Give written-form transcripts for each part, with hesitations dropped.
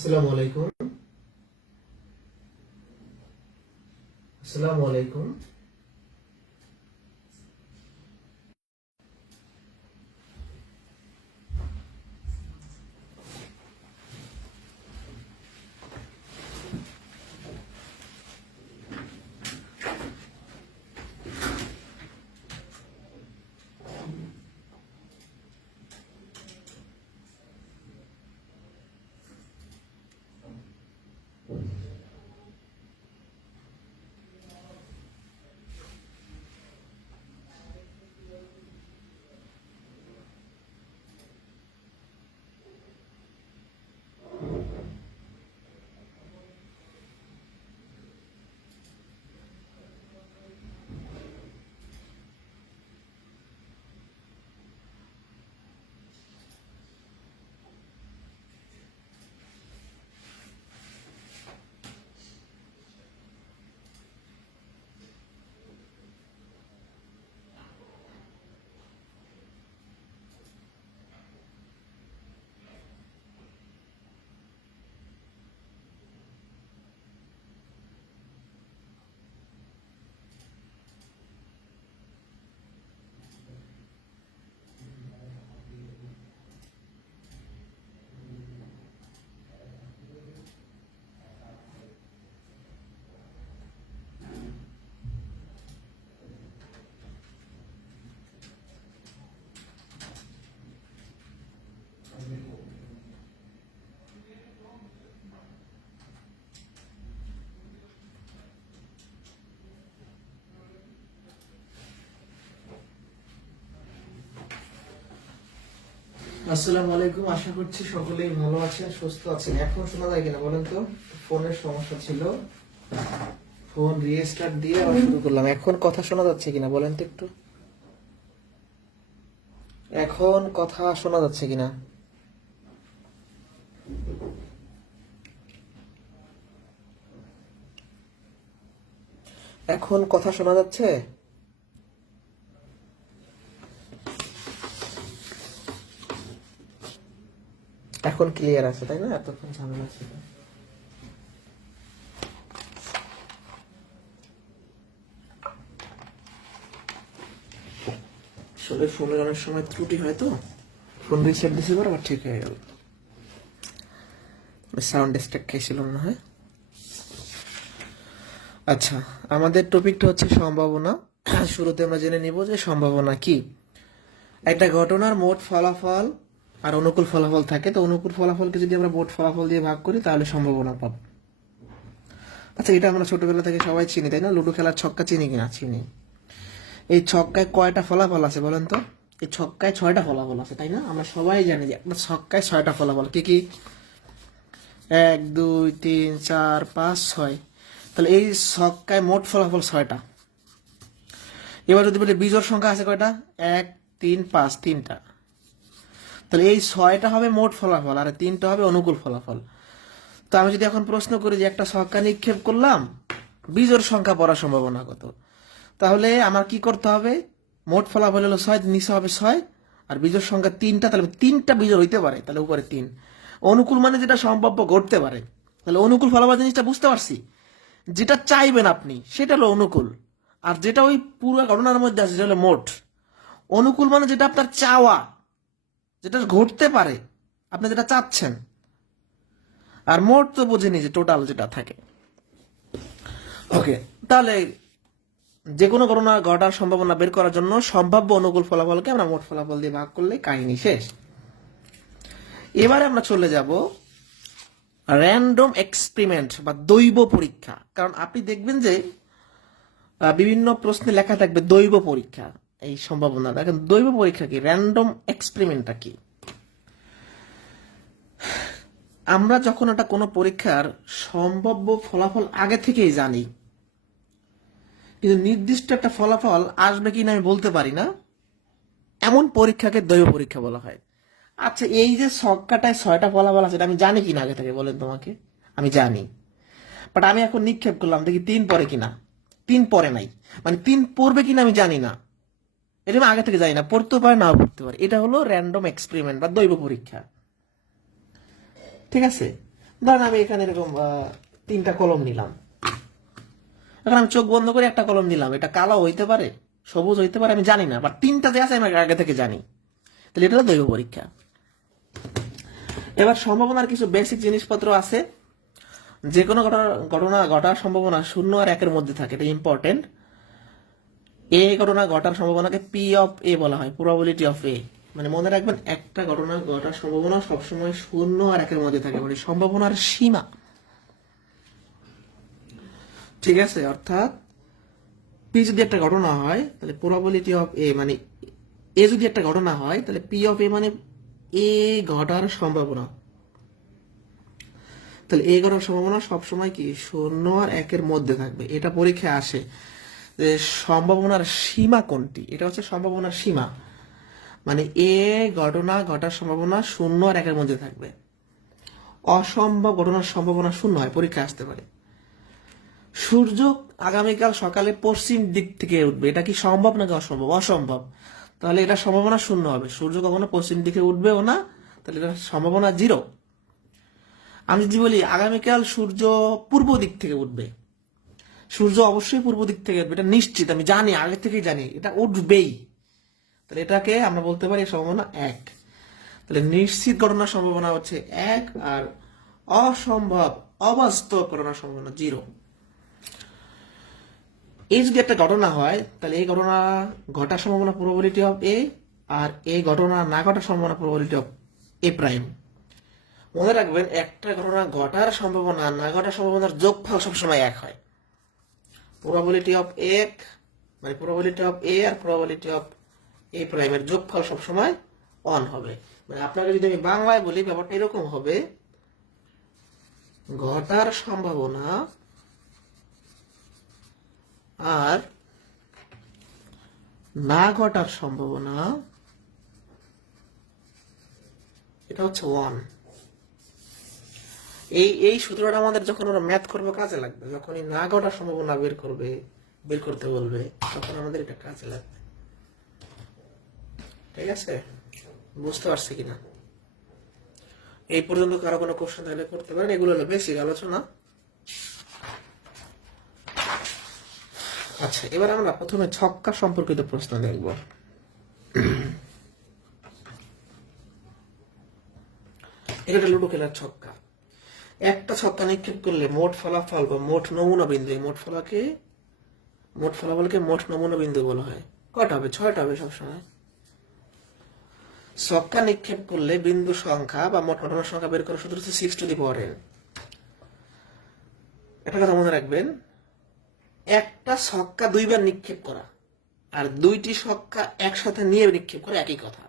আসসালামু আলাইকুম। আসসালামু আলাইকুম। আসসালামু আলাইকুম। আশা করছি সকলেই ভালো আছেন, সুস্থ আছেন। এখন শোনা যায় কিনা বলেন তো? ফোনের সমস্যা ছিল, ফোন রিস্টার্ট দিয়ে আবার শুরু করলাম। এখন কথা শোনা যাচ্ছে কিনা বলেন তো একটু? এখন কথা শোনা যাচ্ছে কিনা? এখন কথা শোনা যাচ্ছে? এখন ক্লিয়ার আছে তাই না? এতক্ষণ ঝামেলা ছিল। আসলে ফোনের অনেক সময় ত্রুটি হয় তো, ফোন রিসেট দিতে পারো আবার ঠিক হয়ে গেল। সাউন্ড ডিস্ট্রাক্ট খেয়েছিল মনে হয়। আচ্ছা, আমাদের টপিকটা হচ্ছে সম্ভাবনা। শুরুতে আমরা জেনে নিব যে সম্ভাবনা কি। একটা ঘটনার মোট ফলাফল আর অনুকূল ফলাফল থাকে, তো অনুকূল ফলাফলকে যদি আমরা মোট ফলাফল দিয়ে ভাগ করি তাহলে সম্ভাবনা পাবো। আচ্ছা, এটা আমরা ছোটবেলা থেকে সবাই চিনি তাই না? লুডো খেলার ছক্কা চিনি কিনা? চিনি। এই ছক্কায় কয়টা ফলাফল আছে বলেন তো? এই ছক্কায় 6টা ফলাফল আছে তাই না? আমরা সবাই জানি যে আপনার ছক্কায় 6টা ফলাফল। কি কি? 1 2 3 4 5 6। তাহলে এই ছক্কায় মোট ফলাফল 6টা। এবার যদি বলি বিজোড় সংখ্যা আছে কয়টা? 1 3 5, 3টা। তাহলে এই 6টা হবে মোট ফলাফল আর 3টা হবে অনুকূল ফলাফল। তো আমি যদি এখন প্রশ্ন করি যে একটা ছক্কা নিক্ষেপ করলাম, বিজোড় সংখ্যা পড়ার সম্ভাবনা কত? তাহলে আমার কি করতে হবে? মোট ফলাফল হলো 6, নিচে হবে 6, আর বিজোড় সংখ্যা 3টা, তাহলে 3টা বিজোড় হইতে পারে, তাহলে উপরে 3। অনুকূল মানে যেটা সম্ভাব্য ঘটতে পারে। তাহলে অনুকূল ফলাফল জিনিসটা বুঝতে পারছি। যেটা চাইবেন আপনি সেটা হলো অনুকূল, আর যেটা ওই পুরো ঘটনার মধ্যে আছে সেটা হলো মোট। অনুকূল মানে যেটা আপনার চাওয়া, যেটা ঘটতে পারে, আপনি যেটা চাচ্ছেন। আর মোট তো বোঝেনি যে টোটাল যেটা থাকে। ওকে, তাহলে যে কোনো ঘটনা ঘটার সম্ভাবনা বের করার জন্য সম্ভাব্য অনুকূল ফলাফলকে আমরা মোট ফলাফল দিয়ে ভাগ করলে কাহিনী শেষ। এবারে আমরা চলে যাব র্যান্ডম এক্সপেরিমেন্ট বা দৈব পরীক্ষা। কারণ আপনি দেখবেন যে বিভিন্ন প্রশ্নে লেখা থাকবে দৈব পরীক্ষা। এই সম্ভাবনা দেখেন, দৈব পরীক্ষা কি, র্যান্ডম এক্সপেরিমেন্টটা কি? আমরা যখন একটা কোনো পরীক্ষার সম্ভাব্য ফলাফল আগে থেকেই জানি, কিন্তু নির্দিষ্ট একটা ফলাফল আসবে কিনা আমি বলতে পারি না, এমন পরীক্ষাকে দৈব পরীক্ষা বলা হয়। আচ্ছা, এই যে ছক্কাটায় 6টা ফলাফল আছে, এটা আমি জানি কিনা আগে থেকে বলেন তোমাকে? আমি জানি, বাট আমি এখন নিক্ষেপ করলাম, দেখি 3 পরে কিনা। 3 পরে নাই, মানে 3 পড়বে কিনা আমি জানি না। এটা আমি আগে থেকে জানি না, পড়তেও পারে নাও পড়তে পারে। এটা হলো র্যান্ডম এক্সপেরিমেন্ট বা দৈব পরীক্ষা। ঠিক আছে? ধরেন আমি এখানে এরকম 3টা কলম নিলাম, এখন আমি চোখ বন্ধ করে একটা কলম নিলাম, এটা কালো হইতে পারে, সবুজ হইতে পারে, আমি জানি না, বাট 3টা যে আছে আমি আগে থেকে জানি, তাহলে এটা দৈব পরীক্ষা। এবার সম্ভাবনার কিছু বেসিক জিনিসপত্র আছে। যে কোনো ঘটনা ঘটার সম্ভাবনা 0 আর 1-এর মধ্যে থাকে, এটা ইম্পর্টেন্ট। এ ঘটনা ঘটার সম্ভাবনাকে পি অফ এ বলা হয়, প্রবাবিলিটি অফ এ। মানে মনে রাখবেন, একটা ঘটনা ঘটার সম্ভাবনা সবসময় 0 আর 1-এর মধ্যে থাকে, মানে সম্ভাবনার সীমা। ঠিক আছে, অর্থাৎ পি যদি একটা ঘটনা হয় তাহলে প্রবাবিলিটি অফ এ মানে এ যদি একটা ঘটনা হয় তাহলে পি অফ এ মানে এ ঘটার সম্ভাবনা। তাহলে এ ঘটার সম্ভাবনা সবসময় কি 0 আর 1-এর মধ্যে থাকবে। এটা পরীক্ষায় আসে যে সম্ভাবনার সীমা কোনটি, এটা হচ্ছে সম্ভাবনার সীমা, মানে এ ঘটনা ঘটার সম্ভাবনা 0 আর 1-এর মধ্যে থাকবে। অসম্ভব ঘটনার সম্ভাবনা 0 হয়, পরীক্ষা আসতে পারে। সূর্য আগামীকাল সকালে পশ্চিম দিক থেকে উঠবে, এটা কি সম্ভব নাকি অসম্ভব? অসম্ভব। তাহলে এটা সম্ভাবনা 0 হবে, সূর্য কখনো পশ্চিম দিকে উঠবেও না, তাহলে এটা সম্ভাবনা 0। আমি যদি বলি আগামীকাল সূর্য পূর্ব দিক থেকে উঠবে, সূর্য অবশ্যই পূর্ব দিক থেকে উঠবে, এটা নিশ্চিত, আমি জানি, আগে থেকেই জানি এটা উঠবেই, তাহলে এটাকে আমরা বলতে পারি সম্ভাবনা 1। তাহলে নিশ্চিত ঘটনার সম্ভাবনা হচ্ছে 1, আর অসম্ভব অবাস্তব ঘটনার সম্ভাবনা 0। এই যদি একটা ঘটনা হয় তাহলে এই ঘটনা ঘটার সম্ভাবনা প্রবাবিলিটি অফ এ, আর এই ঘটনা না ঘটার সম্ভাবনা প্রবাবিলিটি অফ এ প্রাইম। মনে রাখবেন, একটা ঘটনা ঘটার সম্ভাবনা না ঘটার সম্ভাবনার যোগফল সবসময় 1 হয়। প্রবাবিলিটি অফ এক মানে প্রবাবিলিটি অফ এ আর প্রবাবিলিটি অফ এ প্রাইমের যোগফল সবসময় 1 হবে। মানে আপনাকে যদি আমি বাংলায় বলি, ব্যাপারটা এরকম হবে, ঘটার সম্ভাবনা আর না ঘটার সম্ভাবনা এটা হচ্ছে 1। এই সূত্রটা আমাদের যখন ওরা ম্যাথ করবে কাজে লাগবে, যখনই না ঘটার সম্ভাবনা বের করতে বলবে, তখন আমাদের এটা কাজে লাগবে। ঠিক আছে, বুঝতে পারছি কিনা? এই পর্যন্ত কারো কোনো কোশ্চেন থাকলে করতে পারেন, এগুলো হলো বেসিক আলোচনা। আচ্ছা, এবার আমরা প্রথমে ছক্কা সম্পর্কিত প্রশ্ন দেখব। এটা লুডো খেলার ছক্কা। একটা ছক্কা নিক্ষেপ করলে মোট ফলাফল বা মোট নমুনা বিন্দু, মোট ফলাফলকে মোট নমুনা বিন্দু বলা হয়। কয়টা হবে? 6টা হবে সবসময়। ছক্কা নিক্ষেপ করলে বিন্দু সংখ্যা বা মোট ঘটনার সংখ্যা বের করার সূত্র হচ্ছে 6 টু দি পাওয়ার n। একটা কথা মনে রাখবেন, একটা ছক্কা 2বার নিক্ষেপ করা আর 2টি ছক্কা একসাথে নিয়ে নিক্ষেপ করা একই কথা।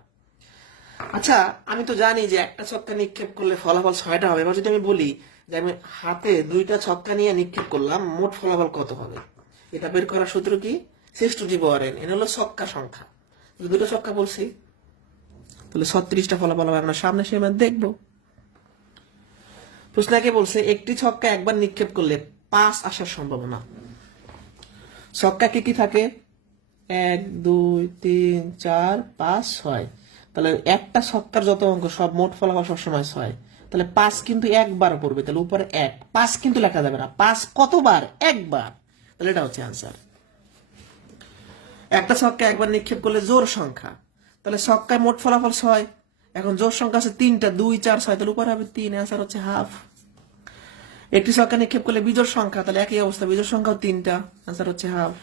আচ্ছা, আমি তো জানি যে একটা ছক্কা নিক্ষেপ করলে ফলাফল 6টা হবে। এবার যদি আমি বলি যে আমি হাতে 2টা ছক্কা নিয়ে নিক্ষেপ করলাম, মোট ফলাফল কত হবে? এটা বের করার সূত্র কি? 6 টু দি পাওয়ার n। এটা হলো ছক্কা সংখ্যা। 2টা ছক্কা বলছি, তাহলে 36টা ফলাফল হবে। আমরা সামনে সে দেখবো। প্রশ্ন একে বলছে একটি ছক্কা একবার নিক্ষেপ করলে 5 আসার সম্ভাবনা। ছক্কা কি থাকে? 1 2 3 4 5 6। তাহলে একটা ছক্কার যত অঙ্ক সব মোট ফলাফল সবসময় 6। তাহলে 5 কিন্তু একবার পড়বে, তাহলে উপরে 1। 5 কিন্তু লেখা যাবে না, 5 কতবার? একবার। তাহলে এটা হচ্ছে আনসার। একটা ছক্কা একবার নিক্ষেপ করলে জোড় সংখ্যা, তাহলে ছক্কায় মোট ফলাফল 6, এখন জোড় সংখ্যা আছে 3টা, 2 4 6, তাহলে উপরে হবে 3, আনসার হচ্ছে হাফ। একটি ছক্কা নিক্ষেপ করলে বিজোড় সংখ্যা, তাহলে একই অবস্থা, বিজোড় সংখ্যাও 3টা, আনসার হচ্ছে হাফ।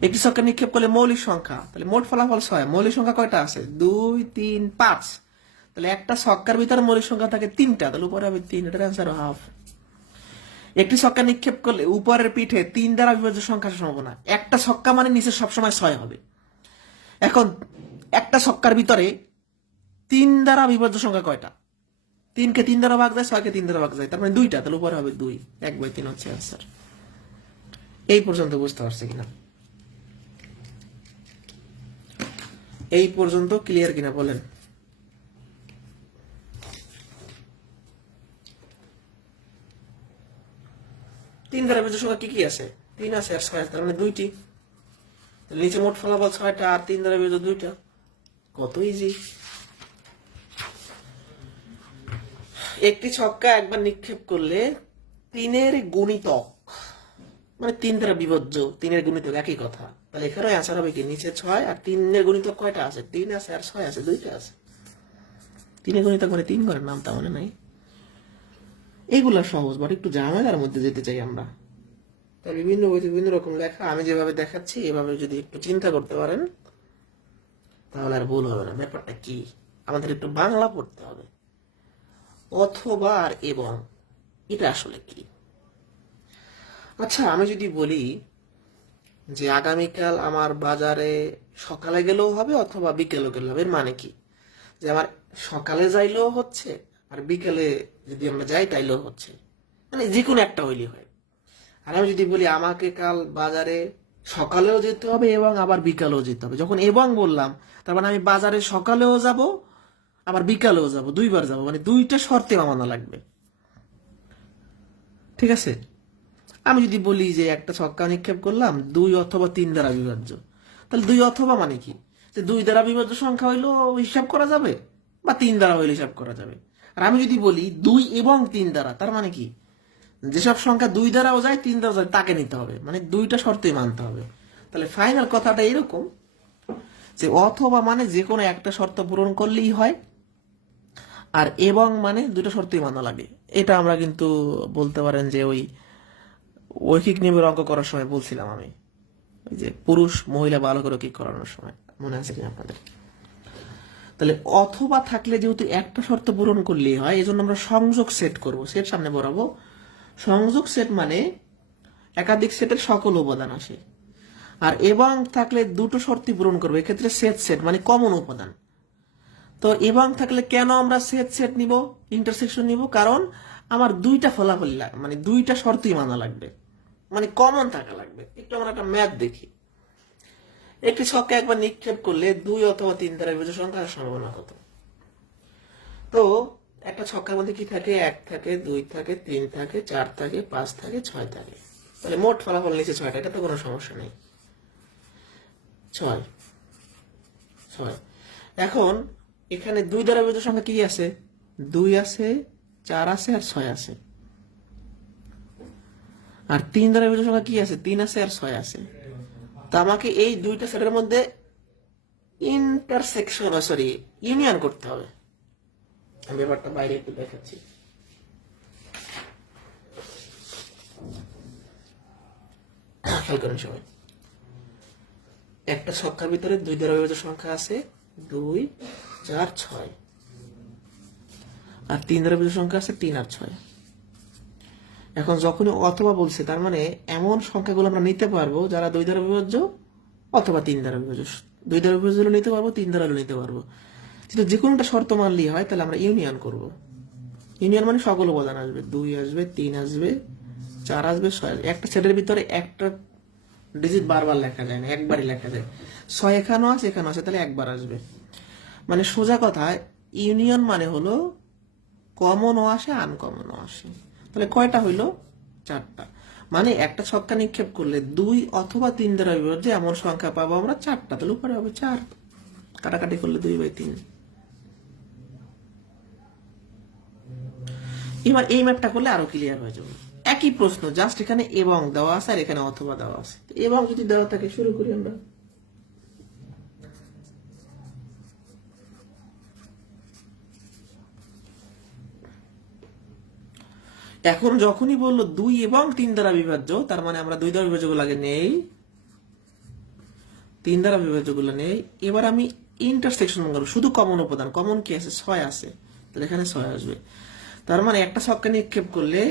একটি ছক্কা নিক্ষেপ করলে মৌলিক সংখ্যা, তাহলে মোট ফলাফল 6, মৌলিক সংখ্যা কয়টা আছে? 2 3 5, তাহলে একটা ছক্কার ভিতরে মৌলিক সংখ্যা থাকে 3টা, তাহলে উপরে হবে 3, এটার আনসার হাফ। একটি ছক্কা নিক্ষেপ করলে উপরের পিঠে 3 দ্বারা বিভাজ্য সংখ্যা সম্ভাবনা। একটা ছক্কা মানে নিচে সবসময় 6 হবে। এখন একটা ছক্কার ভিতরে 3 দ্বারা বিভাজ্য সংখ্যা কয়টা? 3কে 3 দ্বারা ভাগ যায়, 6কে 3 দ্বারা ভাগ যায়, তার মানে 2টা, তাহলে উপরে হবে 2, 1/3 হচ্ছে আনসার। এই পর্যন্ত বুঝতে পারছি কিনা? এই পর্যন্ত ক্লিয়ার কিনা বলেন? তিন দ্বারা বিভাজ্য সংখ্যা কি আছে? 3 আছে আর 6, তার মানে 2টি। নিচে মোট ফলাফল 6টা আর 3 দ্বারা বিভাজ্য 2টা। কত ইজি। একটি ছক্কা একবার নিক্ষেপ করলে তিনের গুণিতক, মানে তিন দ্বারা বিভজ্য তিনের গুণিতক একই কথা, তাহলে এখানেও অ্যান্সার হবে কি নিচে 6 আর তিনের গুণিতক কয়টা আছে? 3 আছে আর 6 আছে, দুইটা আছে। তিনের গুণিতক মানে 3 ঘরের নাম তা মনে নাই। এইগুলা সহজ, বাট একটু ঝামেলার মধ্যে যেতে চাই আমরা। তাই বিভিন্ন বইতে বিভিন্ন রকম লেখা, আমি যেভাবে দেখাচ্ছি এভাবে যদি একটু চিন্তা করতে পারেন তাহলে আর ভুল হবে না। ব্যাপারটা কি, আমাদের একটু বাংলা পড়তে হবে। অথবা আর এবং, এটা আসলে কি? আচ্ছা, আমি যদি বলি যে আগামীকাল আমার বাজারে সকালে গেলেও হবে অথবা বিকেলেও গেলেও হবে, এর মানে কি? যে আমার সকালে যাইলেও হচ্ছে আর বিকেলে যদি আমরা যাই তাইলেও হচ্ছে, মানে যে কোনো একটা হইলেই হয়। আর আমি যদি বলি আমাকে কাল বাজারে সকালেও যেতে হবে এবং আবার বিকালেও যেতে হবে, যখন এবং বললাম তার মানে আমি বাজারে সকালেও যাব আবার বিকালেও যাব, দুইবার যাব, মানে দুইটা শর্তে মানা লাগবে। ঠিক আছে? আমি যদি বলি যে একটা ছক্কা নিক্ষেপ করলাম 2 অথবা 3 দ্বারা বিভাজ্য, তাহলে 2 অথবা মানে কি? যে 2 দ্বারা বিভাজ্য সংখ্যা হইলেও হিসাব করা যাবে বা 3 দ্বারা হইলে হিসাব করা যাবে। আর আমি যদি বলি 2 এবং 3 দ্বারা, তার মানে কি? যেসব সংখ্যা 2 দ্বারাও যায় 3 দ্বারাও যায় তাকে নিতে হবে, মানে দুইটা শর্তই মানতে হবে। তাহলে ফাইনাল কথাটা এরকম যে অথবা মানে যে কোনো একটা শর্ত পূরণ করলেই হয়, আর এবং মানে দুটো শর্তই মানা লাগে। এটা আমরা কিন্তু বলতে পারেন যে ওই ঐকিক নিয়মের অঙ্ক করার সময় বলছিলাম আমি, ওই যে পুরুষ মহিলা বালকের ঐকিক করানোর সময়, মনে আছে কিনা আপনাদের? তাহলে অথবা থাকলে যেহেতু একটা শর্ত পূরণ করলেই হয়, এই জন্য আমরা সংযোগ সেট করব, সেট সামনে বরাবো। সংযোগ সেট মানে একাধিক সেটের সকল উপাদান আসে, আর এবং থাকলে দুটো শর্তই পূরণ করবে, এক্ষেত্রে সেট সেট মানে কমন উপাদান। তো এবং থাকলে কেন আমরা সেট সেট নিব, ইন্টারসেকশন নিব? কারণ আমার দুইটা ফলাফল মানে দুইটা শর্তই মানা লাগবে, মানে কমন থাকা লাগবে। একটু আমরা একটা ম্যাথ দেখি। একটি ছক্কা একবার নিক্ষেপ করলে 2 অথবা 3 দ্বারা বিভাজ্য সংখ্যার সম্ভাবনা কত? তো একটা ছক্কার মধ্যে কি থাকে? 1 থাকে, 2 থাকে, 3 থাকে, 4 থাকে, 5 থাকে, 6 থাকে। তাহলে মোট ফলাফল নিচে 6টা, এটা তো কোনো সমস্যা নেই। 6 6 এখন এখানে 2 দ্বারা বিভাজ্য সংখ্যা কি আছে? 2 আছে, 4 আছে আর 6 আছে। আর 3 দ্বারা বিভাজ্য সংখ্যা কি আছে? 3 আছে আর 6 আছে। তো আমাকে এই দুইটা সেটের মধ্যে ইন্টারসেকশন, সরি, ইউনিয়ন করতে হবে। আমি ব্যাপারটা বাইরে একটু দেখাচ্ছি। খেয়াল করেন সবাই, একটা ছক্কার ভিতরে 2 দ্বারা বিভাজ্য সংখ্যা আছে 2, 4, 6, আর 3 দ্বারা বিভাজ্য সংখ্যা আছে 3 আর 6। এখন যখনই অথবা বলছে, তার মানে এমন সংখ্যাগুলো আমরা নিতে পারবো যারা 2 দ্বারা বিভাজ্য অথবা 3 দ্বারা বিভাজ্য। 2 দ্বারা বিভাজ্য নিতে পারবো, 3 দ্বারা নিতে পারবো। কিন্তু যে কোনো একটা শর্ত মানলেই হয়, তাহলে আমরা ইউনিয়ন করব। ইউনিয়ন মানে সকল উপাদান আসবে, 2 আসবে, 3 আসবে, 4 আসবে, 6 আসবে। একটা সেটের ভিতরে একটা ডিজিট বারবার লেখা যায় না, একবারই লেখা যায়। 6 এখানেও আছে, এখানেও আছে, তাহলে একবার আসবে। মানে সোজা কথা, ইউনিয়ন মানে হলো কমনও আসে, আনকমনও আসে। তাহলে কয়টা হইলো? 4টা। মানে একটা ছক্কা নিক্ষেপ করলে 2 অথবা 3 দ্বারা বিভাজ্য এমন সংখ্যা পাবো আমরা 4টা, তাহলে উপরে হবে 4, কাটাকাটি করলে 2/3। এবার এই ম্যাপটা করলে আরো ক্লিয়ার হয়ে যাবে। একই প্রশ্ন, জাস্ট এখানে এবং দেওয়া আছে আর এখানে অথবা দেওয়া আছে। এবং যদি দেওয়া থাকে, শুরু করি আমরা। এখন যখনই বললো 2 এবং 3 দ্বারা বিভাজ্য, তার মানে আমরা 2 দ্বারা বিভাজ্য গুলো আগে নেই, 3 দ্বারা বিভাজ্য গুলো নেই। এবার আমি ইন্টারসেকশন করবো, শুধু কমন উপাদান। কমন কি আছে? 6 আছে, তাহলে এখানে 6 আসবে। তার মানে একটা ছক্কা নিক্ষেপ করলে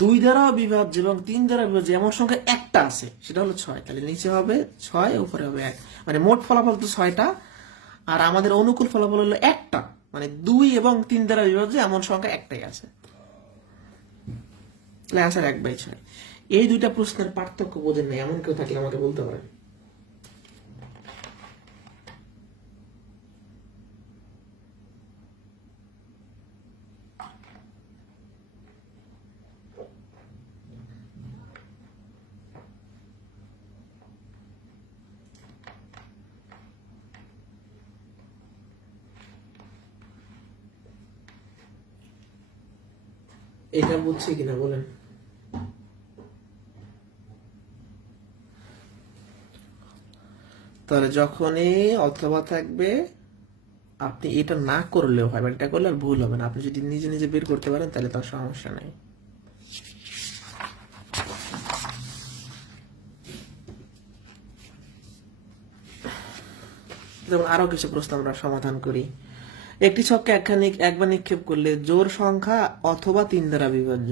2 দ্বারা বিভাজ্য এবং 3 দ্বারা বিভাজ্য এমন সংখ্যা একটা আছে, সেটা হলো 6। তাহলে নিচে হবে 6, উপরে হবে 1। মানে মোট ফলাফল তো 6টা, আর আমাদের অনুকূল ফলাফল হলো একটা, মানে 2 এবং 3 দ্বারা বিভাজ্য এমন সংখ্যা একটাই আছে। তাহলে আনসার 1/6। এই দুইটা প্রশ্নের পার্থক্য বোঝেন না এমন কেউ থাকলে আমাকে বলতে পারে। এটা বুঝছি কিনা বলেন। তাহলে যখনই অথবা থাকবে আপনি এটা না করলেও হয়, এটা করলে আর ভুল হবে না। আপনি যদি নিজে নিজে বের করতে পারেন তাহলে তার সমস্যা নেই। যেমন আরো কিছু প্রশ্ন আমরা সমাধান করি। একটি ছক্কে একবার নিক্ষেপ করলে জোড় সংখ্যা অথবা 3 দ্বারা বিভাজ্য।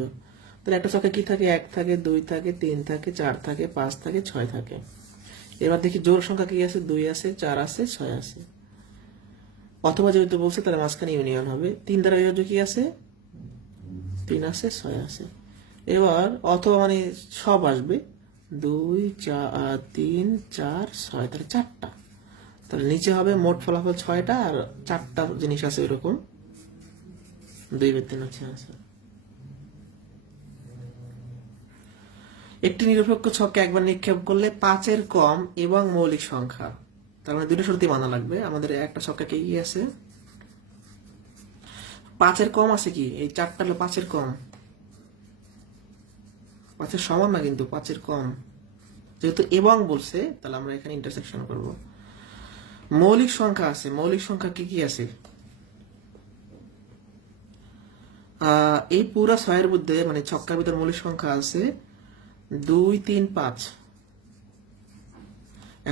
তাহলে একটা ছক্কে কি থাকে? 1 থাকে, 2 থাকে, 3 থাকে, 4 থাকে, 5 থাকে, 6 থাকে। এবার দেখি জোড় সংখ্যা কি আছে? 2 আছে, 4 আছে, 6 আছে। অথবা যেহেতু বলছে তাহলে মাঝখানে ইউনিয়ন হবে। 3 দ্বারা বিভাজ্য কি আছে? 3 আছে, 6 আছে। এবার অথবা মানে সব আসবে, 2 4 3 4 6, তাহলে 4টা। তাহলে নিচে হবে মোট ফলাফল 6টা আর 4টা জিনিস আছে এরকম 2/3 হচ্ছে आंसर। একটি নিরপেক্ষ ছকে একবার নিক্ষেপ করলে 5-এর কম এবং মৌলিক সংখ্যা, তার মানে দুটো শর্তই মানা লাগবে। আমাদের একটা ছকে কি আছে? 5-এর কম আছে কি? এই 4টা হলো 5-এর কম, 5-এর সমান না কিন্তু 5-এর কম। যেহেতু এবং বলছে তাহলে আমরা এখানে ইন্টারসেকশন করব। মৌলিক সংখ্যা আছে, মৌলিক সংখ্যা কি কি আছে? এই পুরা 6-এর মধ্যে মানে ছক্কার ভিতর মৌলিক সংখ্যা আছে 2 3 5।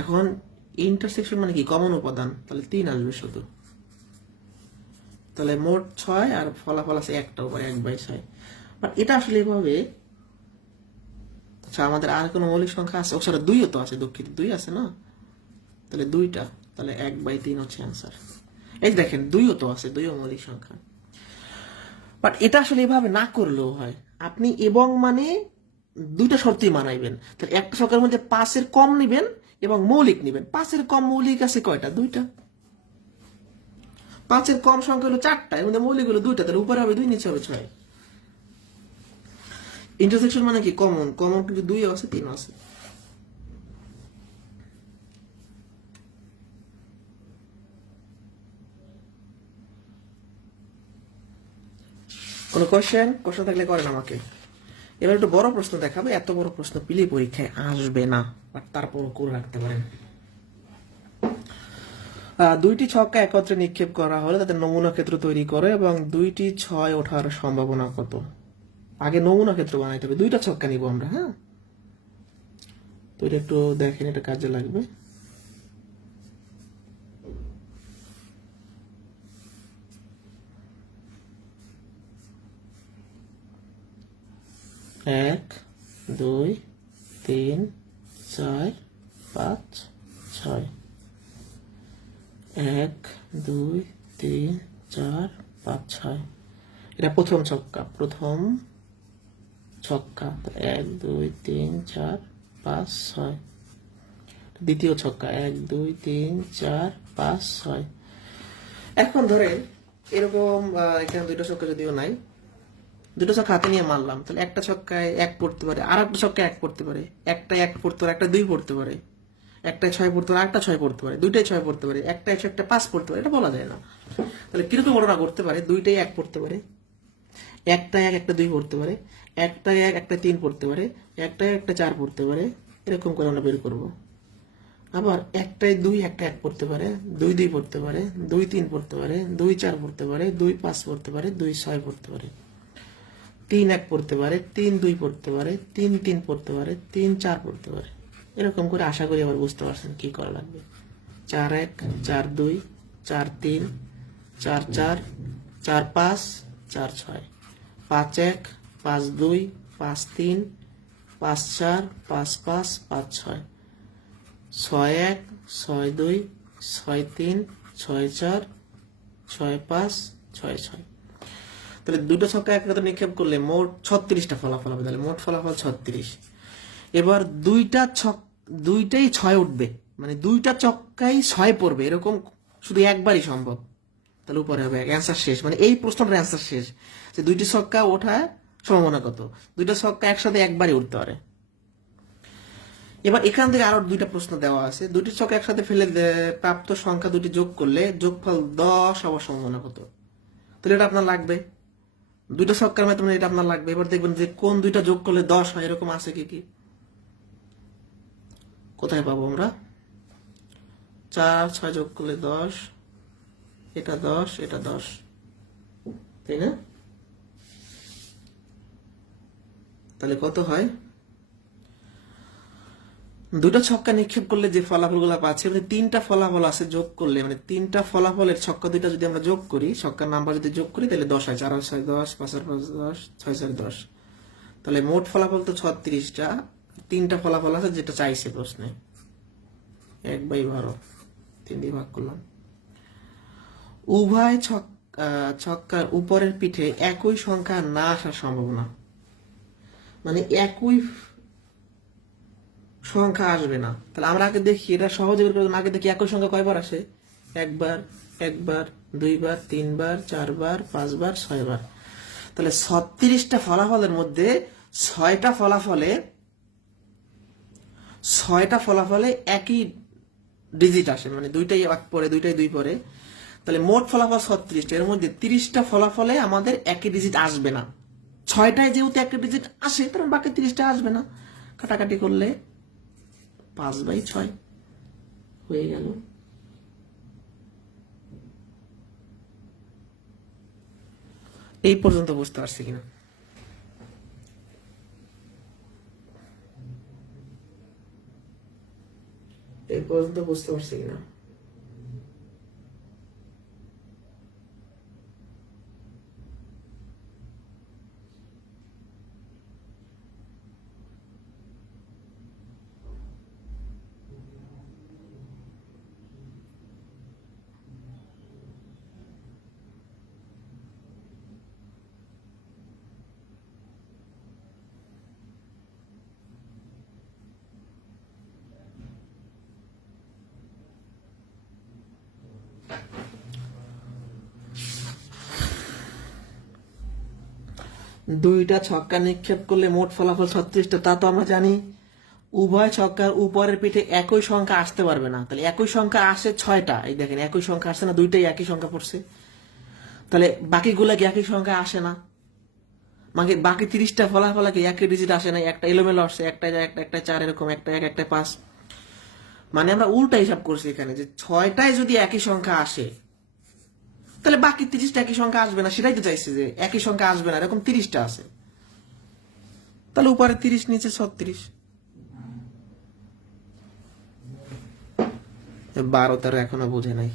এখন ইন্টারসেকশন মানে কি? কমন উপাদান, তাহলে 3 আসবে শুধু। তাহলে মোট 6 আর ফলাফল আছে একটা উপরে 1/6। বাট এটা আসলে এভাবে, আচ্ছা আমাদের আর কোনো মৌলিক সংখ্যা আছে? ও সেটা 2ও তো আছে, দুঃখিত 2 আছে না, তাহলে 2টা, তাহলে 1/3 হচ্ছে आंसर। এই দেখেন 2ও তো আছে, 2ও মৌলিক সংখ্যা। বাট এটা আসলে এভাবে না করলেও হয়। আপনি এবং মানে দুইটা শর্তই মানাইবেন। তাহলে একটা সংখ্যার মধ্যে 5-এর কম নিবেন এবং মৌলিক নিবেন। 5-এর কম মৌলিক আছে কয়টা? 2টা। 5-এর কম সংখ্যা হলো 4টা, এর মধ্যে মৌলিক হলো 2টা, তাহলে উপরে হবে 2, নিচে হবে 6। ইন্টারসেকশন মানে কি? কমন, কমন কিন্তু 2 আছে, 3 আছে। কোনো কোশ্চেন থাকলে করেন আমাকে। এবার একটু বড় প্রশ্ন দেখাবো। এত বড় প্রশ্ন পিলি পরীক্ষায় আসবে না, বাট তারপর করে রাখতে পারেন। 2টি ছক্কা একত্রে নিক্ষেপ করা হলে তাদের নমুনা ক্ষেত্র তৈরি করে এবং 2টি 6 ওঠার সম্ভাবনা কত? আগে নমুনা ক্ষেত্র বানাইতে হবে। 2টা ছক্কা নিব আমরা, হ্যাঁ? তো এটা একটু দেখেন, এটা কাজে লাগবে। এক 2 3 4 5 6। 1 2 3 4 5 6। এটা প্রথম ছক্কা, প্রথম ছক্কা। 1 2 3 4 5 6। দ্বিতীয় ছক্কা 1 2 3 4 5 6। এখন ধরেন এরকম এখানে 2টা ছক্কা যদিও নাই, 2টা ছক্কা হাতে নিয়ে মারলাম, তাহলে একটা ছক্কায় 1 পড়তে পারে, আর একটা ছক্কায় 1 পড়তে পারে, একটা 1 পড়তে পারে, একটা 2 পড়তে পারে, একটা 6 পড়তে পারে, একটা 6 পড়তে পারে, দুইটাই 6 পড়তে পারে, একটা 1 একটা 5 পড়তে পারে, এটা বলা যায় না। তাহলে কিরকম ঘটনা করতে পারে? দুইটাই 1 পড়তে পারে, একটা 1 একটা 2 পড়তে পারে, একটা 1 একটা 3 পড়তে পারে, একটা 1 একটা 4 পড়তে পারে, এরকম করে আমরা বের করব। আবার একটাই 2 একটা 1 পড়তে পারে, 2 2 পড়তে পারে, 2 3 পড়তে পারে, 2 4 পড়তে পারে, 2 5 পড়তে পারে, 2 6 পড়তে পারে, 3 1 পড়তে পারে, 3 2 পড়তে পারে, 3 3 পড়তে পারে, 3 4 পড়তে পারে। এরকম করে আশা করি আবার বুঝতে পারছেন কি করা লাগবে। 4 1 4 2 4 3 4 4 4 5 4 6 5 1 5 2 5 3 5 4 5 5 5 6 6 1 6 2 6 3 6 4 6 5 6 6। তাহলে 2টা ছক্কা একসাথে নিক্ষেপ করলে মোট 36টা ফলাফল হবে। তাহলে মোট ফলাফল 36। এবার দুইটাই 6 উঠবে, মানে 2টা ছক্কাই 6 পড়বে, এরকম শুধু একবারই সম্ভব। তাহলে উপরে হবে অ্যান্সার শেষ, মানে এই প্রশ্নটার অ্যান্সার শেষ যে 2টি ছক্কা ওঠার সম্ভাবনা কত? 2টা ছক্কা একসাথে একবারই উঠতে পারে। এবার এখান থেকে আরো 2টা প্রশ্ন দেওয়া আছে। 2টি ছক্কা একসাথে ফেলে প্রাপ্ত সংখ্যা 2টি যোগ করলে যোগফল 10 হওয়ার সম্ভাবনা কত? তাহলে এটা আপনার লাগবে দুইটা ছক্কার মাধ্যমে এটা আপনার লাগবে। এবার দেখবেন যে কোন দুইটা যোগ করলে 10 হয়, এরকম আছে কি কি? কোথায় পাবো আমরা? 4 6 যোগ করলে 10, এটা 10, এটা 10, তাই না? তাহলে কত হয়? দুটো ছক্কা নিক্ষেপ করলে যে ফলাফলগুলো পাচ্ছি, মানে তিনটা ফলাফল আছে যোগ করলে, মানে তিনটা ফলাফলের ছক্কা দুইটা যদি আমরা যোগ করি, ছক্কার নাম্বার যদি যোগ করি, তাহলে 10 হয়। 4 আর 6 10, 5 আর 5 10, 6 4 10। তাহলে মোট ফলাফল তো 36টা। তিনটা ফলাফল আছে যেটা চাইছে প্রশ্নে। 1/12, 3 দিয়ে ভাগ করলাম। উভয় ছক্কার উপরের পিঠে একই সংখ্যা না আসার সম্ভাবনা, মানে একই সংখ্যা আসবে না। তাহলে আমরা আগে দেখি, এটা সহজে বের করার জন্য আগে দেখি একই সংখ্যা কয়বার আসে। একবার, একবার, 2 বার, 3 বার, 4 বার, 5 বার, 6 বার। তাহলে 36টা ফলাফলের মধ্যে 6টা ফলাফলে একই ডিজিট আসে, মানে দুইটাই এক পরে, দুইটাই 2 পরে। তাহলে মোট ফলাফল 36টা, এর মধ্যে 30টা ফলাফলে আমাদের একই ডিজিট আসবে না। 6টায় যেহেতু একই ডিজিট আসে, তখন বাকি 30টা আসবে না। কাটাকাটি করলে 5/6 হয়ে গেল। এই পর্যন্ত বুঝতে পারছি কিনা? এই পর্যন্ত বুঝতে পারছি কিনা? দুইটা ছক্কা নিক্ষেপ করলে মোট ফলাফল 36টা, তা তো আমরা জানি। উভয় ছক্কার উপরের পিঠে একই সংখ্যা আসতে পারবে না। তাহলে একই সংখ্যা আসে 6টা। এই দেখেন একই সংখ্যা আসছে না, দুইটাই একই সংখ্যা পড়ছে। তাহলে বাকিগুলা কি একই সংখ্যা আসে না? বাকি 30টা ফলাফল কি একই ডিজিট আসে না? একটা এলোমেলো আসছে, একটা 4, এরকম একটা 1, একটা 5। মানে আমরা উল্টা হিসাব করছি এখানে, যে 6টায় যদি একই সংখ্যা আসে, তাহলে বাকি 30টা একই সংখ্যা আসবে না। সেটাই তো চাইছে, যে একই সংখ্যা আসবে না, এরকম 30টা আছে। তাহলে উপরে 30, নিচে 36। 12 এখনো বুঝে নাই।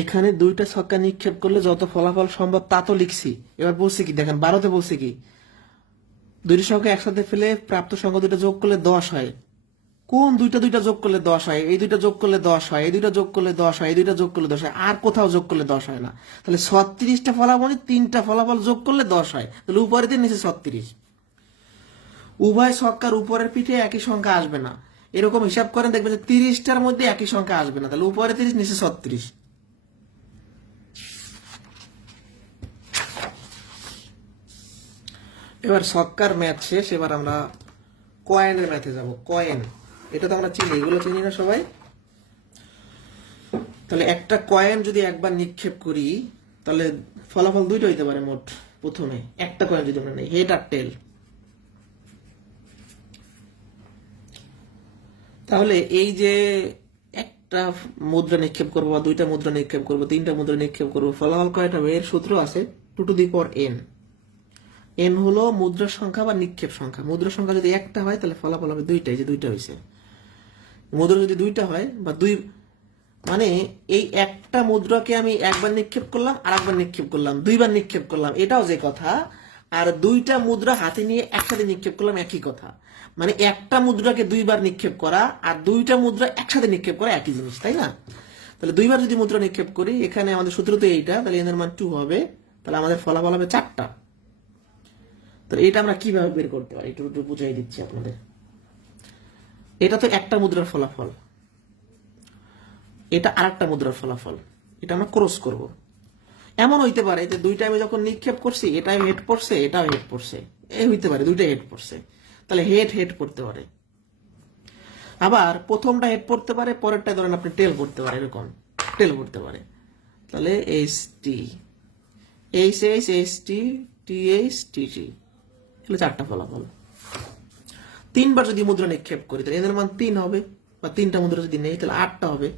এখানে দুইটা ছক্কা নিক্ষেপ করলে যত ফলাফল সম্ভব তা তো লিখছি। এবার বলছি কি দেখেন, 12তে বলছি কি, দুইটা সংখ্যা একসাথে ফেলে প্রাপ্ত সংখ্যা দুইটা যোগ করলে 10 হয়। কোন দুইটা যোগ করলে 10 হয়? এই দুইটা যোগ করলে 10 হয়, এই দুইটা যোগ করলে 10 হয়, এই দুইটা যোগ করলে 10 হয়, আর কোথাও যোগ করলে 10 হয় না। তাহলে 36টা ফলাফল, 3টা ফলাফল যোগ করলে 10 হয়। তাহলে উপরে 3, নিচে 36। উভয় ছক্কার উপরের পিঠে একই সংখ্যা আসবে না, এরকম হিসাব করেন, দেখবেন যে 30টার মধ্যে একই সংখ্যা আসবে না। তাহলে উপরে 30, নিচে 36। এবার ছক্কার ম্যাথ শেষ। এবার আমরা কয়েনের ম্যাথে যাব। কয়েন, এটা তো আমরা চিনি, এগুলো চিনি না সবাই? তাহলে একটা কয়েন যদি একবার নিক্ষেপ করি, তাহলে ফলাফল দুইটা হইতে পারে মোট। প্রথমে একটা কয়েন যদি আমরা নেই, হেড আর টেল, তাহলে এই যে একটা মুদ্রা নিক্ষেপ করবো, বা দুইটা মুদ্রা নিক্ষেপ করবো, 3টা মুদ্রা নিক্ষেপ করবো, ফলাফল কয়টা হবে? এর সূত্র আছে 2n। এন হলো মুদ্রার সংখ্যা বা নিক্ষেপ সংখ্যা। মুদ্রার সংখ্যা যদি একটা হয়, তাহলে ফলাফল হবে দুইটাই, যে দুইটা হয়েছে। মুদ্রা যদি দুইটা হয়, বা মানে এই একটা মুদ্রাকে আমি একবার নিক্ষেপ করলাম, আর একবার নিক্ষেপ করলাম, 2বার নিক্ষেপ করলাম, এটাও যে কথা। আর দুইটা মুদ্রা হাতে নিয়ে একসাথে নিক্ষেপ করলাম, একই কথা। মানে একটা মুদ্রাকে 2বার নিক্ষেপ করা আর দুইটা মুদ্রা একসাথে নিক্ষেপ করা একই জিনিস, তাই না? তাহলে 2বার যদি মুদ্রা নিক্ষেপ করি, এখানে আমাদের সূত্র তো এইটা, তাহলে এর মান 2 হবে। তাহলে আমাদের ফলাফল হবে 4টা। তো এটা আমরা কিভাবে বের করতে পারি একটু একটু বুঝাই দিচ্ছি আপনাদের। এটা তো একটা মুদ্রার ফলাফল, এটা আরেকটা মুদ্রার ফলাফল, এটা আমরা ক্রস করব। এমন হইতে পারে যে দুইটা আমি যখন নিক্ষেপ করছি, এটাও হেড পড়ছে, এটাও হেড পড়ছে, এই হইতে পারে দুইটাই হেড পড়ছে। তাহলে হেড হেড পড়তে পারে। আবার প্রথমটা হেড পড়তে পারে, পরেরটা ধরেন আপনি টেল পড়তে পারে, এরকম টেল পড়তে পারে। তাহলে H T, H H H T T H T T, এগুলো চারটা ফলাফল। তিনবার যদি মুদ্রা নিক্ষেপ করি তাহলে এদের মান 3 হবে, বা তিনটা মুদ্রা যদি নেই তাহলে 8টা হবে।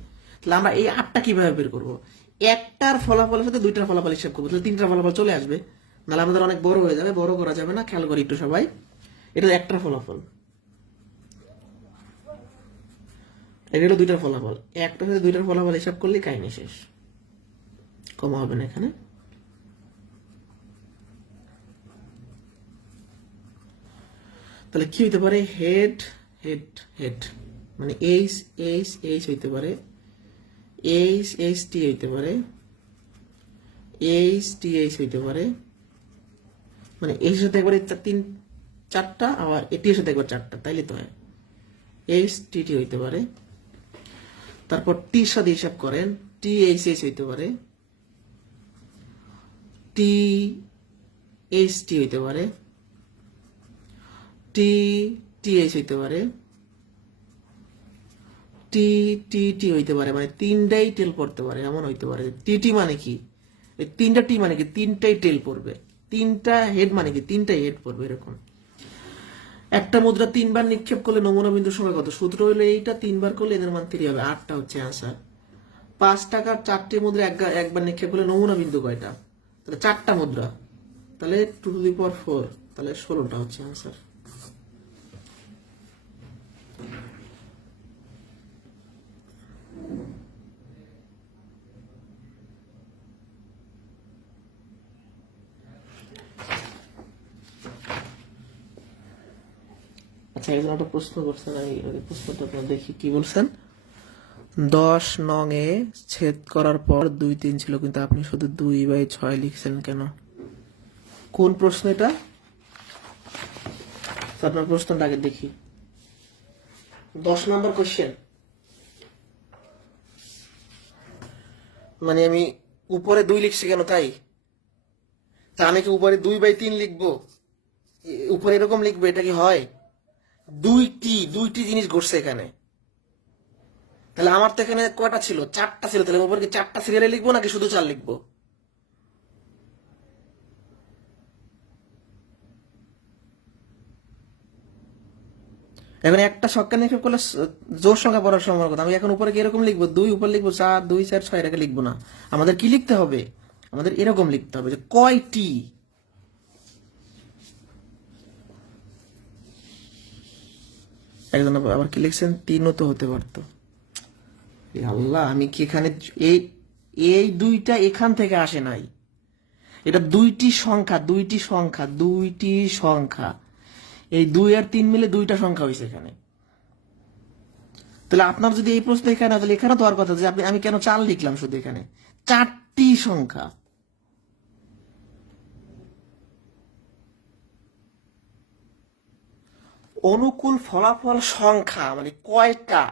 তাহলে আমরা এই 8টা কিভাবে বের করবো? একটার ফলাফলের সাথে দুইটার ফলাফল হিসাব করবো, তাহলে তিনটার ফলাফল চলে আসবে। নাহলে আমাদের অনেক বড় হয়ে যাবে, বড় করা যাবে না। খেয়াল করি একটু সবাই, এটা একটার ফলাফল, এটা হলো দুইটার ফলাফল। একটার সাথে দুইটার ফলাফল হিসাব করলে কাহিনী শেষ, কমা হবে না এখানে। তাহলে কি হইতে পারে? হেড হেড হেড, মানে এইচ এইচ এইচ হইতে পারে, এইচ এইচ টি হইতে পারে, এইচ টি এইচ হইতে পারে, মানে এইচ সাথে একবার চারটা, আবার এটির সাথে একবার চারটা, তাইলে তো হয়। এইচ টি টি হইতে পারে। তারপর টির সাথে হিসাব করেন, টি এইচ এইচ হইতে পারে, টি এইচ টি হইতে পারে, টি টি এইচ হইতে পারে, টি টি টি হইতে পারে, মানে তিনটাই টেল পড়তে পারে, এমন হইতে পারে। টি টি মানে কি? তিনটা টি মানে কি? তিনটাই টেল পড়বে। তিনটা হেড মানে কি? তিনটাই হেড পড়বে, এরকম। একটা মুদ্রা 3বার নিক্ষেপ করলে নমুনা বিন্দুর সংখ্যা কত? সূত্র হলো এইটা, 3বার করলে এদের মান 3 হবে, 8টা হচ্ছে আনসার। 5 টাকার 4টে মুদ্রা একবার নিক্ষেপ করলে নমুনা বিন্দু কয়টা? তাহলে 4টা মুদ্রা, তাহলে 2^4, তাহলে 16টা হচ্ছে আনসার। আচ্ছা, একজন একটা প্রশ্ন করছেন, আমি প্রশ্নটা আপনার দেখি কি বলছেন। 10 নং এ ছেদ করার পর 2, 3 ছিল, কিন্তু আপনি শুধু 2/6 লিখছেন কেন? কোন প্রশ্ন এটা? আপনার প্রশ্নটা আগে দেখি। 10 নম্বর কোশ্চেন, মানে আমি উপরে 2 লিখছি কেন তাই? তা আমি কি উপরে 2/3 লিখবো? উপরে এরকম লিখবো? এটা কি হয়? দুইটি জিনিস ঘটছে এখানে। তাহলে আমার তো এখানে কয়টা ছিল? 4টা ছিল। তাহলে উপরে কি 4টা সিরিয়ালে লিখবো নাকি শুধু 4 লিখবো? এখন একটা সংখ্যা নিক্ষেপ করলে জোর সংখ্যা পড়ার সম্ভাবনা কথা। আমি এখন উপরে কি এরকম লিখবো? 2 উপরে লিখবো 4, 2, 4, 6 এটাকে লিখবো না। আমাদের কি লিখতে হবে? আমাদের এরকম লিখতে হবে যে কয়টি। একজন আবার কি লিখছেন? 3ও তো হতে পারতো। আল্লাহ, আমি কি এখানে এই এই 2টা এখান থেকে আসে নাই। এটা দুইটি সংখ্যা। এই 2 আর 3 মিলে 2টা সংখ্যা হয়েছে এখানে। তাহলে আপনার যদি এই প্রশ্ন এখানে, তাহলে এখানে তো আর কথা যে আমি কেন 4 লিখলাম? শুধু এখানে 4টি সংখ্যা। অনুকূল ফলাফল সংখ্যা মানে কয়টা?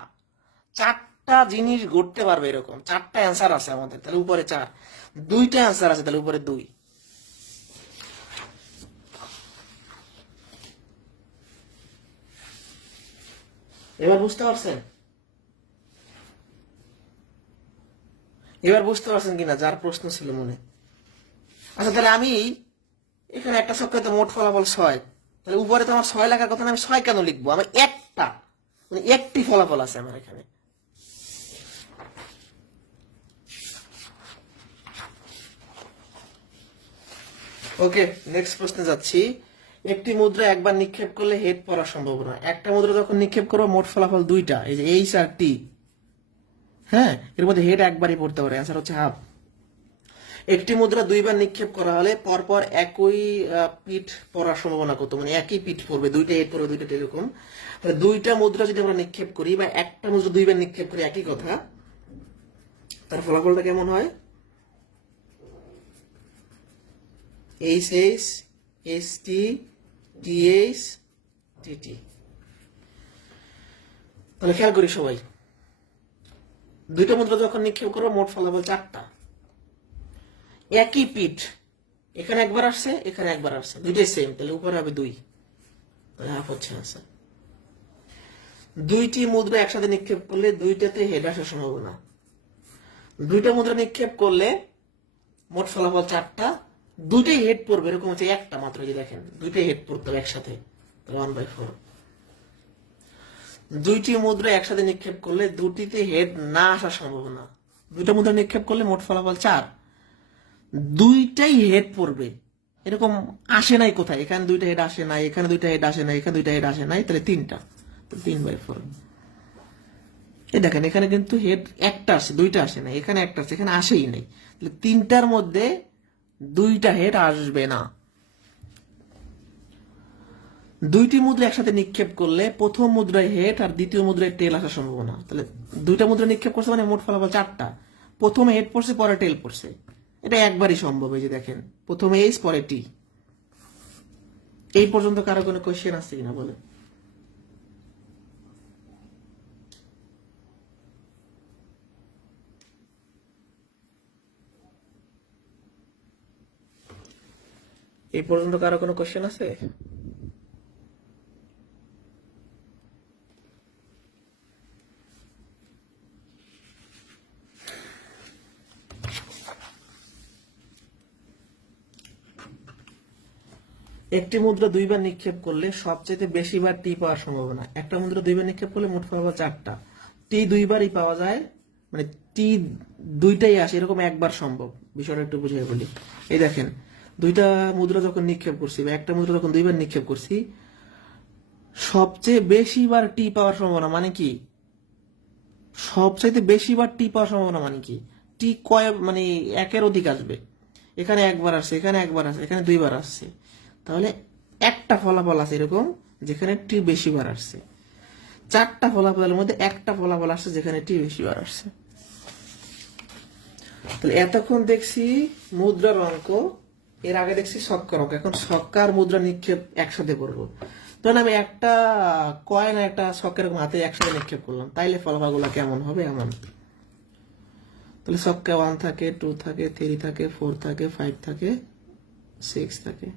4টা জিনিস ঘটতে পারবে, এরকম 4টা অ্যান্সার আছে আমাদের, তাহলে উপরে 4। 2টা অ্যান্সার আছে, তাহলে উপরে 2। এবার বুঝতে পারছেন? কিনা যার প্রশ্ন ছিল মনে? আচ্ছা, তাহলে আমি এখানে একটা সংখ্যাতে মোট ফলাফল 6, তাহলে উপরে তো আমার 6 লেখার কথা না, আমি 6 কেন লিখবো? আমার একটা, মানে একটি ফলাফল আছে আমার এখানে। ওকে, নেক্সট প্রশ্নে যাচ্ছি। একটি মুদ্রা একবার নিক্ষেপ করলে হেড পড়ার সম্ভাবনা। একটা মুদ্রা যখন নিক্ষেপ করবো মোট ফলাফল 2টা, এই যে এইচ আর টি, হ্যাঁ, এর মধ্যে হেড একবারই পড়তে পারে, অ্যান্সার হচ্ছে হাফ। একটি মুদ্রা 2বার নিক্ষেপ করা হলে পরপর একই পিঠ পড়ার সম্ভাবনা কত? মানে একই পিঠ পড়বে, 2টা হেড পড়বে, 2টা এরকম। তাহলে 2টা মুদ্রা যদি আমরা নিক্ষেপ করি, বা একটা মুদ্রা 2বার নিক্ষেপ করি, একই কথা, তার ফলাফলটা কেমন হয়? H H H T T H T T. তাহলে খেয়াল করি সবাই, 2টা মুদ্রা যখন নিক্ষেপ করবো মোট ফলাফল 4টা, একই পিঠ, এখানে একবার আসছে, এখানে একবার আসছে, 2টাই সেম, তাহলে উপরে হবে 2, তাহলে হাফ হচ্ছে আনসার। 2টি মুদ্রা একসাথে নিক্ষেপ করলে 2টাতে হেড আসার সম্ভাবনা। 2টা মুদ্রা নিক্ষেপ করলে মোট ফলাফল 4টা, দুইটাই হেড পড়বে, এরকম হচ্ছে একটা মাত্র, যে দেখেন দুইটাই হেড পড়তে হবে একসাথে, 1/4। দুইটি মুদ্রা একসাথে নিক্ষেপ করলে দুটিতে হেড না আসার সম্ভাবনা, দুইটা মুদ্রা নিক্ষেপ করলে মোট ফলাফল 4, দুইটাই হেড পড়বে, এরকম আসে নাই কোথায়, এখানে দুইটা হেড আসে নাই, এখানে দুইটা হেড আসে নাই, এখানে দুইটা হেড আসে নাই, তাহলে 3টা, 3/4। এই দেখেন এখানে কিন্তু হেড একটা আসে, দুইটা আসে না, এখানে একটা আসে, এখানে আসেই নাই, তাহলে 3টার মধ্যে দুইটা হেড আসবে না। দুইটি মুদ্রা একসাথে নিক্ষেপ করলে প্রথম মুদ্রায় হেড আর দ্বিতীয় মুদ্রায় টেল আসার সম্ভাবনা, তাহলে দুইটা মুদ্রা নিক্ষেপ করছে মানে মোট ফলাফল 4টা, প্রথমে হেড পড়ছে পরে টেল পড়ছে, এটা একবারই সম্ভব। এই যে দেখেন প্রথমে এইচ পরে টি। এই পর্যন্ত কারো কোনো কোয়েশ্চেন আছে কিনা বলে? এই পর্যন্ত কারো কোনো কোয়েশ্চেন আছে? একটি মুদ্রা দুইবার নিক্ষেপ করলে সবচেয়ে বেশিবার টি পাওয়ার সম্ভাবনা, একটা মুদ্রা দুইবার নিক্ষেপ করলে মোট ফলাফল 4টা, টি দুইবারই পাওয়া যায়, মানে টি দুইটাই আসে, এরকম একবার সম্ভব। বিষয়টা একটু বুঝিয়ে বলি। এই দেখেন দুইটা মুদ্রা যখন নিক্ষেপ করছি বা একটা মুদ্রা যখন দুইবার নিক্ষেপ করছি, সবচেয়ে বেশিবার টি পাওয়ার সম্ভাবনা মানে কি, সবচাইতে বেশিবার টি পাওয়ার সম্ভাবনা মানে কি, টি কয় মানে একের অধিক আসবে, এখানে একবার আসছে, এখানে একবার আসছে, এখানে দুইবার আসছে, তাহলে একটা ফলাফল আছে এরকম যেখানে টি বেশিবার আসছে, 4টা ফলাফলের মধ্যে একটা ফলাফল আসছে যেখানে টি বেশিবার আসছে। তাহলে এতক্ষণ দেখছি মুদ্রার অঙ্ক, এর আগে দেখছি ছক্কার অঙ্ক, এখন ছক্কার মুদ্রা নিক্ষেপ একসাথে করবো। তখন আমি একটা কয়েন আর একটা ছক্কা এরকম হাতে একসাথে নিক্ষেপ করলাম, তাইলে ফলাফলগুলো কেমন হবে এমন। তাহলে ছক্কা 1 থাকে, 2 থাকে, 3 থাকে, 4 থাকে, 5 থাকে, 6 থাকে,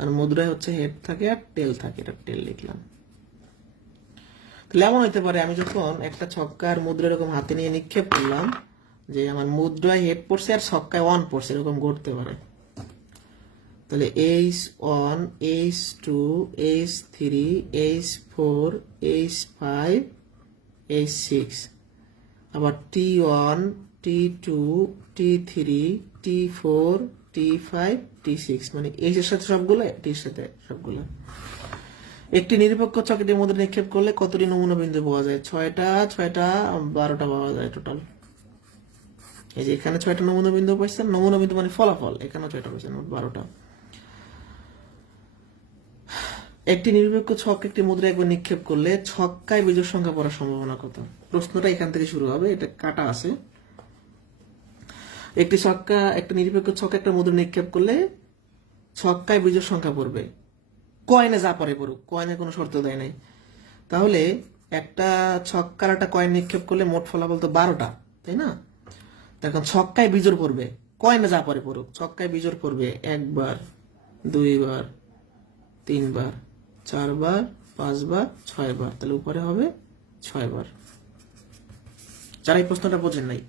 আর মুদ্রায় হচ্ছে হেড থাকে আর টেল থাকে, এটা টেল লিখলাম। তাহলে এমন হইতে পারে আমি যখন একটা ছক্কার মুদ্রা এরকম হাতে নিয়ে নিক্ষেপ করলাম, যে আমার মুদ্রায় হেড পড়ছে আর ছক্কায় 1 পড়ছে, এরকম ঘটতে পারে। তাহলে H1, H2, H3, H4, H5, H6, আবার T1, T2, T3, T4, T5, T6, মানে H এর সাথে সবগুলো, T এর সাথে সবগুলো। একটি নিরপেক্ষ চকটির মধ্যে নিক্ষেপ করলে কতটি নমুনা বিন্দু পাওয়া যায়? 6টা, 6টা, 12টা পাওয়া যায় টোটাল। এই যে এখানে 6টা নমুনা বিন্দু পাইছেন, নমুনা বিন্দু মানে ফলাফল, এখানে 6টা পাইছেন, 12টা। একটি নিরপেক্ষ ছক একটি মুদ্রা একবার নিক্ষেপ করলে ছক্কায় বিজোড় সংখ্যা পড়ার সম্ভাবনা কত? প্রশ্নটা এখান থেকে শুরু হবে, এটা কাটা আছে। একটি ছক্কা, একটা নিরপেক্ষ ছক একটা মুদ্রা নিক্ষেপ করলে ছক্কায় বিজোড় সংখ্যা পড়বে, কয়েনে যা পরে পড়ুক, কয়েনে কোনো শর্ত দেয় নাই। তাহলে একটা ছক্কার একটা কয়েন নিক্ষেপ করলে মোট ফলাফল তো 12টা, তাই না? এখন ছক্কায় বিজোড় পড়বে, কয়েনে যা পরে পড়ুক, ছক্কায় বিজোড় পড়বে 1 বার, 2 বার, 3 বার, 4 বার, 5 বার, 6 বার, তাহলে উপরে হবে 6 বার। যারা এই প্রশ্নটা বোঝেন নাই,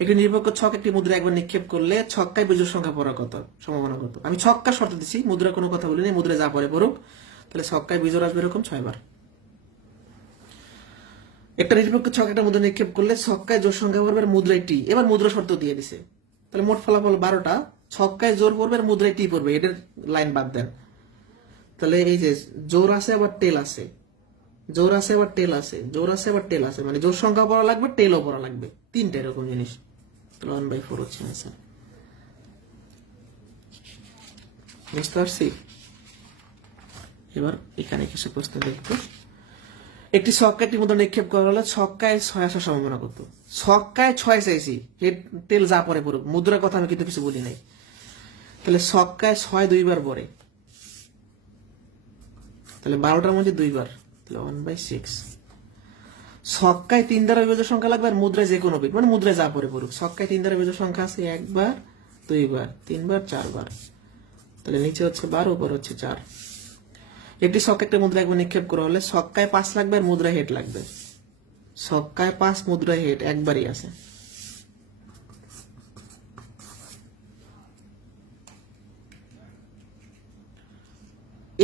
একটি নিরপেক্ষ ছক একটি মুদ্রা একবার নিক্ষেপ করলে ছক্কায় বিজোড় সংখ্যা পড়ার কত সম্ভাবনা কত? আমি ছক্কার শর্ত দিচ্ছি, মুদ্রা কোনো কথা বলিনি, মুদ্রা যা পরে পড়ুক, তাহলে ছক্কায় বিজোড় আসবে এরকম 6 বার। একটা নিরপেক্ষ ছক একটা মুদ্রা নিক্ষেপ করলে ছক্কায় জোড় সংখ্যা পড়বে আর মুদ্রায় টি, এবার মুদ্রা শর্ত দিয়ে দিছে, তাহলে মোট ফলাফল 12টা, ছক্কায় জোর পড়বে আর মুদ্রায় টি পড়বে, এটার লাইন বাদ দেন। তাহলে এই যে জোর আছে আবার টেল আছে, জোর আছে আবার টেল আছে, জোর আছে আবার টেল আছে, মানে জোর সংখ্যা পড়া লাগবে, টেলও পড়া লাগবে, 3টা এরকম জিনিস। 1/4 হচ্ছে আনসার। বুঝতে পারছি? এবার এখানে কিছু প্রশ্ন দেখবো। একটি ছক্কা একটি মুদ্রা নিক্ষেপ করা হলে ছক্কায় 6 আসার সম্ভাবনা কত? ছক্কায় 6 চাইছি, হেড টেল যা পরে পড়ুক, মুদ্রার কথা আমি কিন্তু কিছু বলি নাই। তাহলে ছক্কায় 6 2বার পড়ে, তাহলে 12টার মধ্যে 2 বার, তাহলে 1/6। ছক্কায় 3 দ্বারা বিভাজ্য সংখ্যা লাগবে আর মুদ্রায় যে কোনো বিট, মানে মুদ্রায় যা পরে পড়ুক, ছক্কায় 3 দ্বারা বিভাজ্য সংখ্যা আছে 1 বার, 2 বার, 3 বার, 4 বার, তাহলে নিচে হচ্ছে 12, উপর হচ্ছে 4। একটি ছক্কা একটা মুদ্রা একবার নিক্ষেপ করা হলে ছক্কায় 5 লাগবে আর মুদ্রায় হেড লাগবে, ছক্কায় 5 মুদ্রায় হেড একবারই আছে।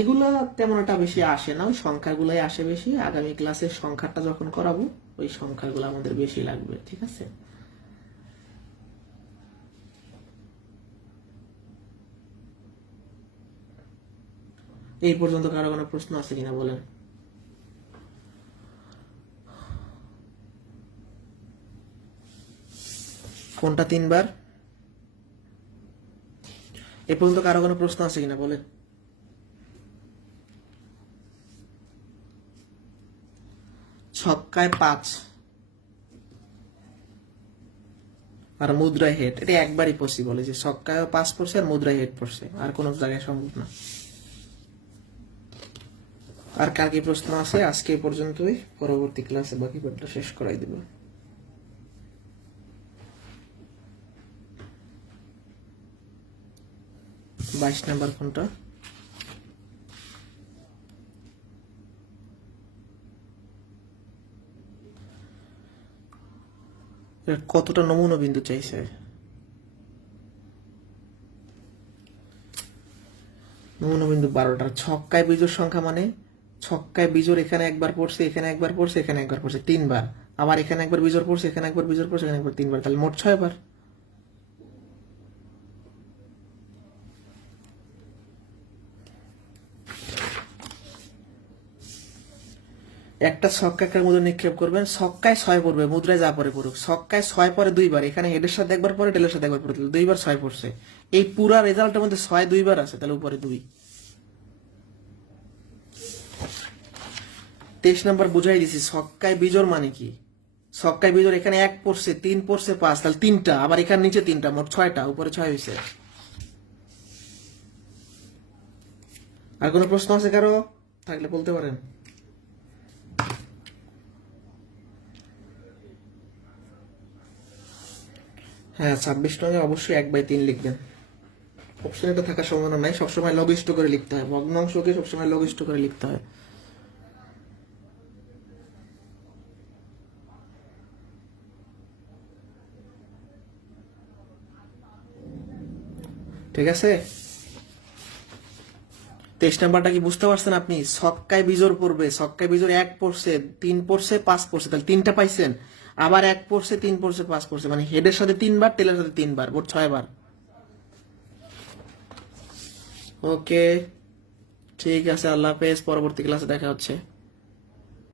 এগুলা তেমন একটা বেশি আসে না, ওই সংখ্যাগুলাই আসে বেশি। আগামী ক্লাসের সংখ্যাটা যখন করাবো ওই সংখ্যাগুলো আমাদের বেশি লাগবে, ঠিক আছে? এই পর্যন্ত কারো কোনো প্রশ্ন আছে কিনা বলেন? কোনটা 3 বার? এ পর্যন্ত কারো কোনো প্রশ্ন আছে কিনা বলেন? ছক্কায় 5 আর মুদ্রায় হেড, এটা একবারই পসিবল, যে ছক্কায় 5 পড়ছে আর মুদ্রায় হেড পড়ছে, আর কোনো জায়গায় সম্ভব না। আর কার কি প্রশ্ন আছে? আজকে এই পর্যন্তই, পরবর্তী ক্লাসে বাকি পাঠটা শেষ করাই দেব। 22 নাম্বার কোনটা? কতটা নমুনা বিন্দু চাইছে? নমুনা বিন্দু 12টা। ছক্কায় বিজোড় সংখ্যা মানে ছক্কায় বিজোড় এখানে একবার পড়ছে, এখানে একবার পড়ছে, এখানে একবার পড়ছে, 3 বার। আবার এখানে একবার বিজোড় পড়ছে, এখানে একবার বিজোড় পড়ছে, এখানে একবার 3 বার, তাহলে মোট 6 বার। একটা ছক্কাকার মুদ্রা নিক্ষেপ করবেন, ছক্কায় 6 পড়বে, মুদ্রায় যা পরে পড়ুক। ছক্কায় 6 পরে 2 বার, এখানে হেডের সাথে একবার পরে, টেলের সাথে একবার পড়ে, 2 বার 6 পড়ছে। এই পুরা রেজাল্টের মধ্যে 6 2 বার আছে, তাহলে উপরে 2। 23 নাম্বার বুঝাই দিছি, ছক্কায় বিজোড় মানে কি? ছক্কায় বিজোড় এখানে 1 পড়ছে, 3 পড়ছে, 5, তাহলে 3টা, আবার এখানে নিচে 3টা, মোট 6টা, উপরে 6 হয়েছে। আর কোনো প্রশ্ন আছে কারো? থাকলে বলতে পারেন। হ্যাঁ, 26 নয়, অবশ্যই 1/3 লিখবেন। অপশন এটা থাকার সম্ভাবনা নাই, সবসময় লঘিষ্ঠ করে লিখতে হয়, ভগ্নাংশকে সবসময় লঘিষ্ঠ করে লিখতে হয়। ঠিক আছে? 23 নাম্বারটা কি বুঝতে পারছেন আপনি? ছক্কায় বিজোড় পড়বে, ছক্কায় বিজোড় 1 পড়ছে, 3 পড়ছে, 5 পড়ছে, তাহলে 3টা পাইছেন। আবার 1 পড়ছে, 3 পড়ছে, 5 পড়ছে, মানে হেডের সাথে 3 বার, টেলের সাথে 3 বার, মোট 6 বার। ওকে, ঠিক আছে, আল্লাহ হাফেজ, পরবর্তী ক্লাসে দেখা হচ্ছে।